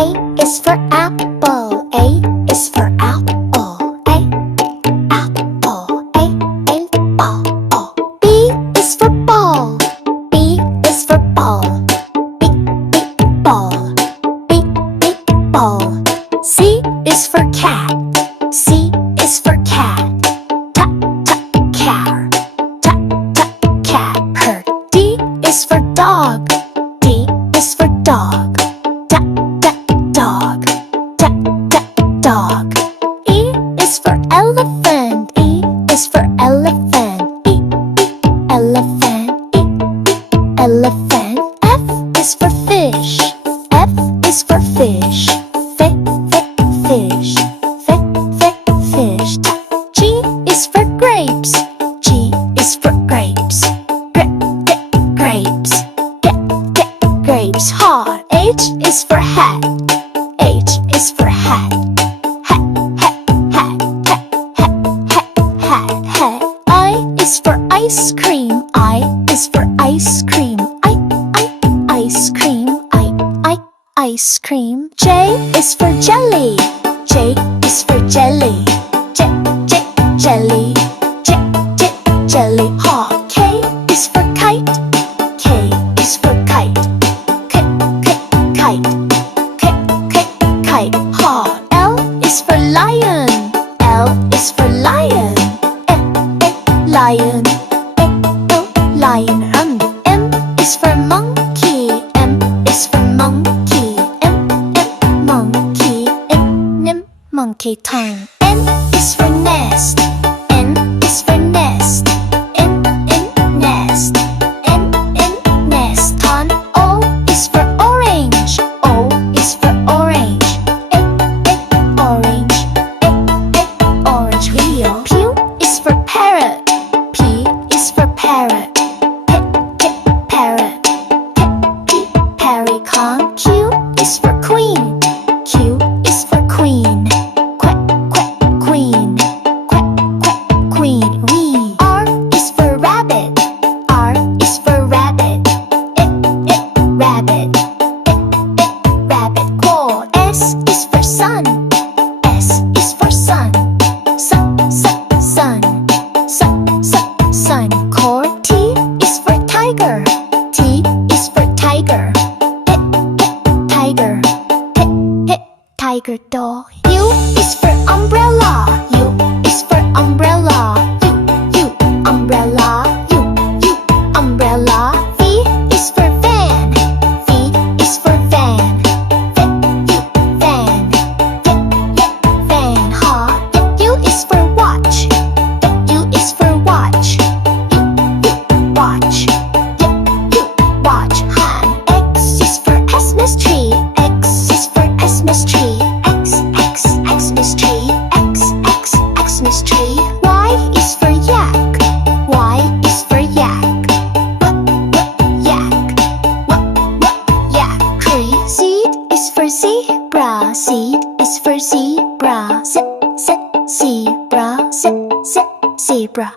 A is for apple. A is for apple. A, apple. A, ball. B is for ball. B is for ball. B, ball. B, ball. C is for cat. C is for cat. Car. Cat. Her. D is for dog. D is for dog. Dog. Dog. E is for elephant. E is for elephant. Elephant. Elephant. F is for fish. F is for fish. Fish. Fish. G is for grapes. G is for grapes. Grapes. Grapes. Ha. H is for hat. H is for hat. Hat. I is for ice cream. I is for ice cream. Ice cream. Ice cream. J is for jelly. J is for jelly. Jelly. Jelly. Ha. K is for kite. K is for kite. Kite. Ha. L is for lion. L is for lion. Lion. Lion. M is for monkey. M is for monkey. Monkey. Monkey tongue. N is for nest. N is for nest. Nest. Nest. O is for orange. O is for orange. Orange. Orange. Wheel. P is for parrot. P is for parrot. Parrot. Parrot. Q is for queen. Q is for queen. Queen. Queen. R is for rabbit. R is for rabbit. Rabbit. Rabbit. Cool. S is for sun. S is for sun. Sun. Core. T is for tiger. T is for tiger. Tiger. Tiger dog. U is for umbrella. U is for umbrella. U umbrella. U umbrella. V is for van. V is for van. Van. Van. Ha. U is for watch. U is for watch. Watch. Watch. Han. X is for Xmas tree. X is for Xmas tree. Xmas tree. Xmas tree. Y is for yak. Y is for yak. Yak. Yak. Tree. Z is for zebra. Z is for zebra. Zebra. Zebra.